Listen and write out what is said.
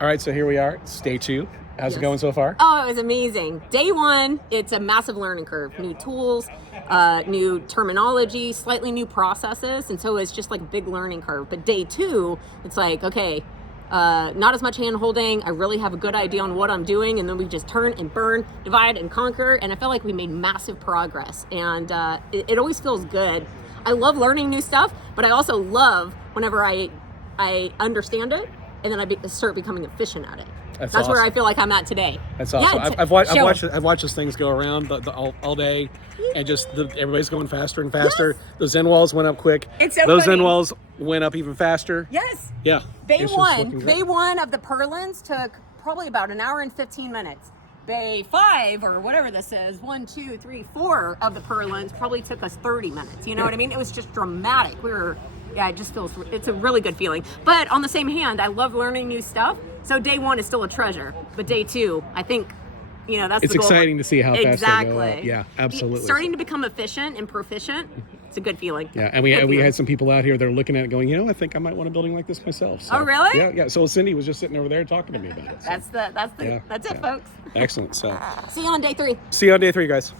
All right, so here we are. It's day 2. How's it going so far? Oh, it was amazing. Day 1, it's a massive learning curve. New tools, new terminology, slightly new processes, and so it's just like a big learning curve. But day 2, it's like, okay, not as much hand holding. I really have a good idea on what I'm doing, and then we just turn and burn, divide and conquer, and I felt like we made massive progress, and it always feels good. I love learning new stuff, but I also love whenever I understand it, and then I start becoming efficient at it. That's awesome. Where I feel like I'm at today. That's awesome. Yeah, I've watched those things go around all day, and just everybody's going faster and faster. Yes. Those end walls went up quick. It's so those funny. end walls went up even faster. Yes. Yeah. Bay 1 of the purlins took probably about an hour and 15 minutes. Bay 5 or whatever this is, 1, 2, 3, 4 of the purlins probably took us 30 minutes. You know what I mean? It was just dramatic. It just feels, it's a really good feeling. But on the same hand, I love learning new stuff. So day 1 is still a treasure, but day 2, I think, that's it's the goal. exciting to see how fast exactly. they go up. Yeah, absolutely. Starting to become efficient and proficient, it's a good feeling. Yeah, and we had some people out here that are looking at it going, I think I might want a building like this myself. So, oh, really? Yeah. So Cindy was just sitting over there talking to me about it. So. That's it, folks. Excellent. So See you on day 3. see you on day 3, guys.